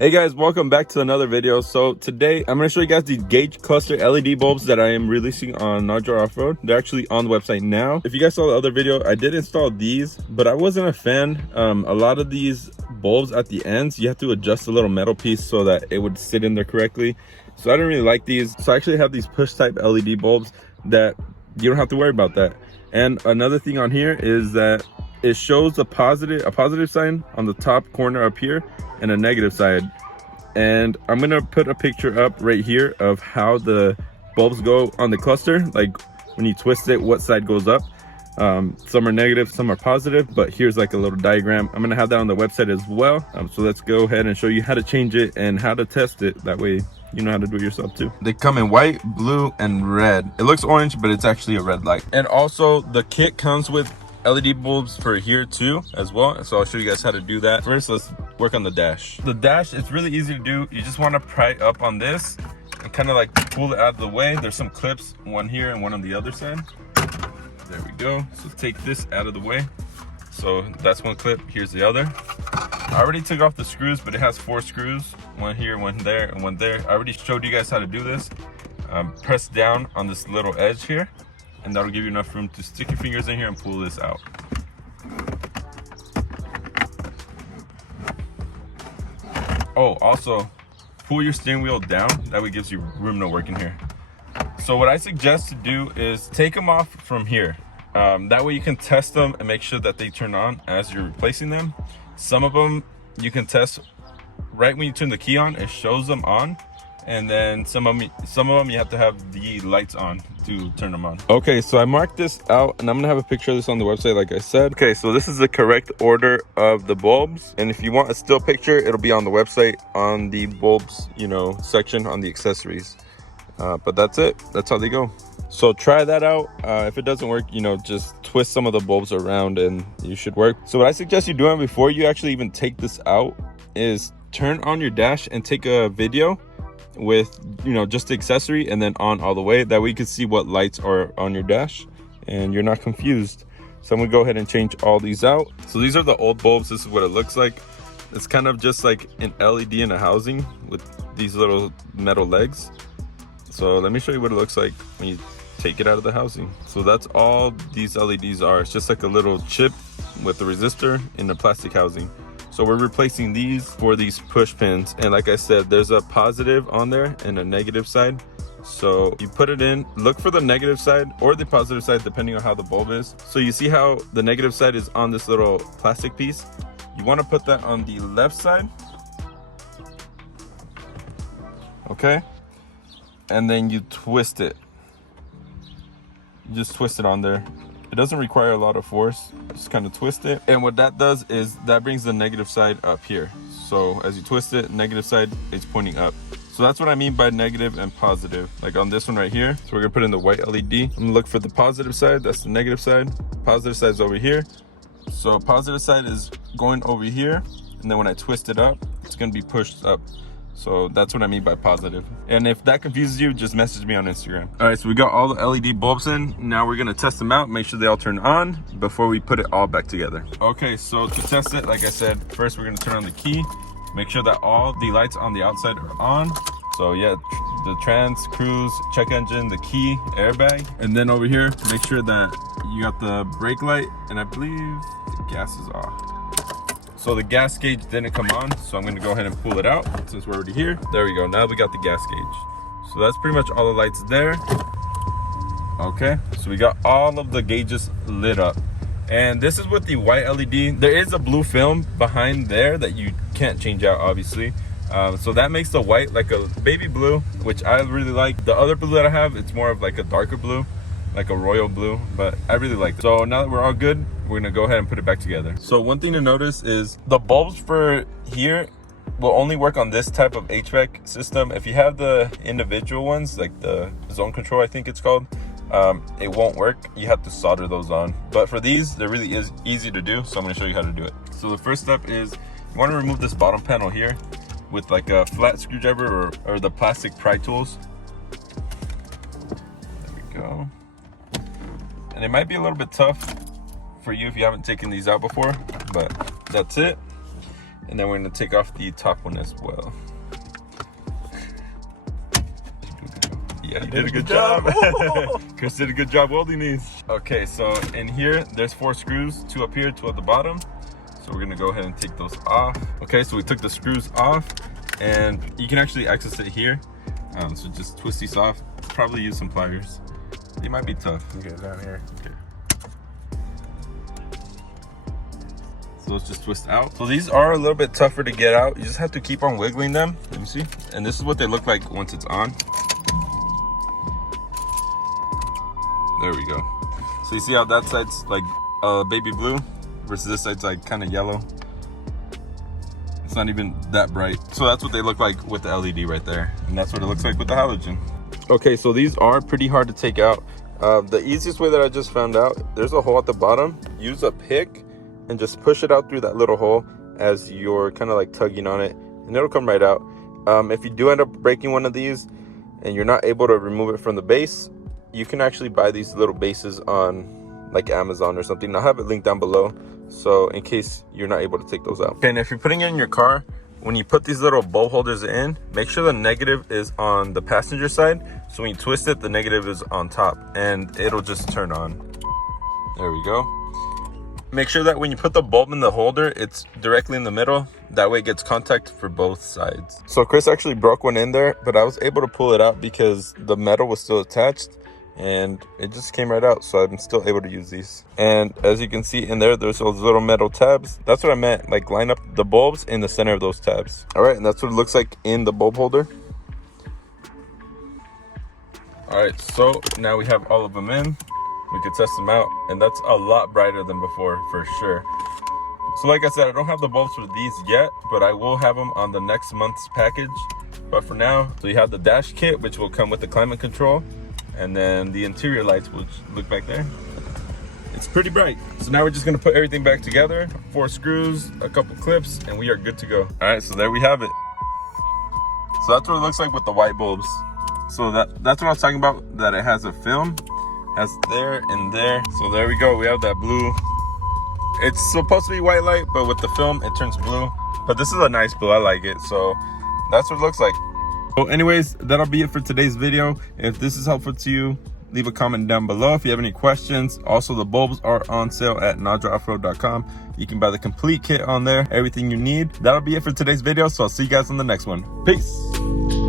Hey guys, welcome back to another video. So today I'm going to show you guys these gauge cluster LED bulbs that I am releasing on Najar Offroad. They're actually on the website now. If you guys saw the other video, I did install these, but I wasn't a fan. A lot of these bulbs at the ends, you have to adjust a little metal piece so that it would sit in there correctly. So I didn't really like these. So I actually have these push type LED bulbs that you don't have to worry about that. And another thing on here is that it shows a positive sign on the top corner up here and a negative side. And I'm gonna put a picture up right here of how the bulbs go on the cluster, like when you twist it, what side goes up. Some are negative, some are positive, but here's like a little diagram. I'm gonna have that on the website as well. So let's go ahead and show you how to change it and how to test it. That way you know how to do it yourself too. They come in white, blue, and red. It looks orange, but it's actually a red light. And also the kit comes with LED bulbs for here too as well, so I'll show you guys how to do that. First, let's work on the dash. The dash, it's really easy to do. You just want to pry up on this and kind of like pull it out of the way. There's some clips, one here and one on the other side. There we go. So take this out of the way. So that's one clip, here's the other. I already took off the screws, but it has 4 screws, one here, one there, and one there. I already showed you guys how to do this. Press down on this little edge here, and that'll give you enough room to stick your fingers in here and pull this out. Oh, also pull your steering wheel down, that way it gives you room to work in here. So what I suggest to do is take them off from here. That way you can test them and make sure that they turn on as you're replacing them. Some of them you can test right when you turn the key on, it shows them on. And then some of them you have to have the lights on to turn them on. Okay, so I marked this out and I'm gonna have a picture of this on the website like I said. Okay, so this is the correct order of the bulbs, and if you want a still picture, it'll be on the website on the bulbs, you know, section on the accessories. But that's it, that's how they go. So try that out. If it doesn't work, you know, just twist some of the bulbs around and you should work. So what I suggest you doing before you actually even take this out is turn on your dash and take a video with, you know, just the accessory and then on all the way. That way you can see what lights are on your dash and you're not confused. So I'm gonna go ahead and change all these out. So these are the old bulbs. This is what it looks like. It's kind of just like an LED in a housing with these little metal legs. So let me show you what it looks like when you take it out of the housing. So that's all these LEDs are. It's just like a little chip with a resistor in a plastic housing. So we're replacing these for these push pins. And like I said, there's a positive on there and a negative side. So you put it in, look for the negative side or the positive side, depending on how the bulb is. So you see how the negative side is on this little plastic piece? You want to put that on the left side. Okay. And then you twist it. You just twist it on there. It doesn't require a lot of force, just kind of twist it. And what that does is that brings the negative side up here. So as you twist it, negative side is pointing up. So that's what I mean by negative and positive. Like on this one right here, so we're gonna put in the white LED. I'm gonna look for the positive side, that's the negative side. Positive side is over here. So positive side is going over here. And then when I twist it up, it's gonna be pushed up. So that's what I mean by positive. And if that confuses you, just message me on Instagram. All right, so we got all the LED bulbs in. Now we're gonna test them out, make sure they all turn on before we put it all back together. Okay, so to test it, like I said, first we're gonna turn on the key. Make sure that all the lights on the outside are on. So yeah, the trans, cruise, check engine, the key, airbag. And then over here, make sure that you got the brake light, and I believe the gas is off. So the gas gauge didn't come on, so I'm gonna go ahead and pull it out since we're already here. There we go, now we got the gas gauge. So that's pretty much all the lights there. Okay, so we got all of the gauges lit up. And this is with the white LED. There is a blue film behind there that you can't change out, obviously. So that makes the white like a baby blue, which I really like. The other blue that I have, it's more of like a darker blue, like a royal blue, but I really like it. So now that we're all good, we're gonna go ahead and put it back together. So one thing to notice is the bulbs for here will only work on this type of HVAC system. If you have the individual ones, like the zone control, I think it's called, it won't work. You have to solder those on. But for these, they're really easy to do, so I'm gonna show you how to do it. So the first step is you wanna remove this bottom panel here with like a flat screwdriver or the plastic pry tools. There we go. And it might be a little bit tough for you if you haven't taken these out before, but that's it. And then we're gonna take off the top one as well. Yeah, you did a good job. Chris did a good job welding these. Okay, so in here, there's 4 screws, 2 up here, 2 at the bottom. So we're gonna go ahead and take those off. Okay, so we took the screws off, and you can actually access it here. So just twist these off. Probably use some pliers. They might be tough. Okay, down here. Okay. So let's just twist out. So these are a little bit tougher to get out. You just have to keep on wiggling them. Let me see. And this is what they look like once it's on. There we go. So you see how that side's like baby blue versus this side's like kind of yellow. It's not even that bright. So that's what they look like with the LED right there. And that's what it looks like with the halogen. Okay, so these are pretty hard to take out. The easiest way that I just found out, there's a hole at the bottom. Use a pick and just push it out through that little hole as you're kind of like tugging on it, and it'll come right out. If you do end up breaking one of these and you're not able to remove it from the base, you can actually buy these little bases on like Amazon or something. I'll have it linked down below, so in case you're not able to take those out. Okay, and if you're putting it in your car, when you put these little bulb holders in, make sure the negative is on the passenger side. So when you twist it, the negative is on top and it'll just turn on. There we go. Make sure that when you put the bulb in the holder, it's directly in the middle. That way it gets contact for both sides. So Chris actually broke one in there, but I was able to pull it out because the metal was still attached and it just came right out. So I'm still able to use these. And as you can see in there, there's those little metal tabs. That's what I meant, like line up the bulbs in the center of those tabs. All right, and that's what it looks like in the bulb holder. All right, so now we have all of them in. We could test them out, and that's a lot brighter than before for sure. So like I said, I don't have the bulbs for these yet, but I will have them on the next month's package. But for now, so you have the dash kit, which will come with the climate control, and then the interior lights, which look back there. It's pretty bright. So now we're just gonna put everything back together, 4 screws, a couple clips, and we are good to go. All right, so there we have it. So that's what it looks like with the white bulbs. So that's what I was talking about, that it has a film. Has there and there. So there we go, we have that blue. It's supposed to be white light, but with the film it turns blue. But this is a nice blue, I like it. So that's what it looks like. So anyways, that'll be it for today's video. If this is helpful to you, leave a comment down below if you have any questions. Also, the bulbs are on sale at najaraoffroad.com. You can buy the complete kit on there, everything you need. That'll be it for today's video, so I'll see you guys on the next one. Peace.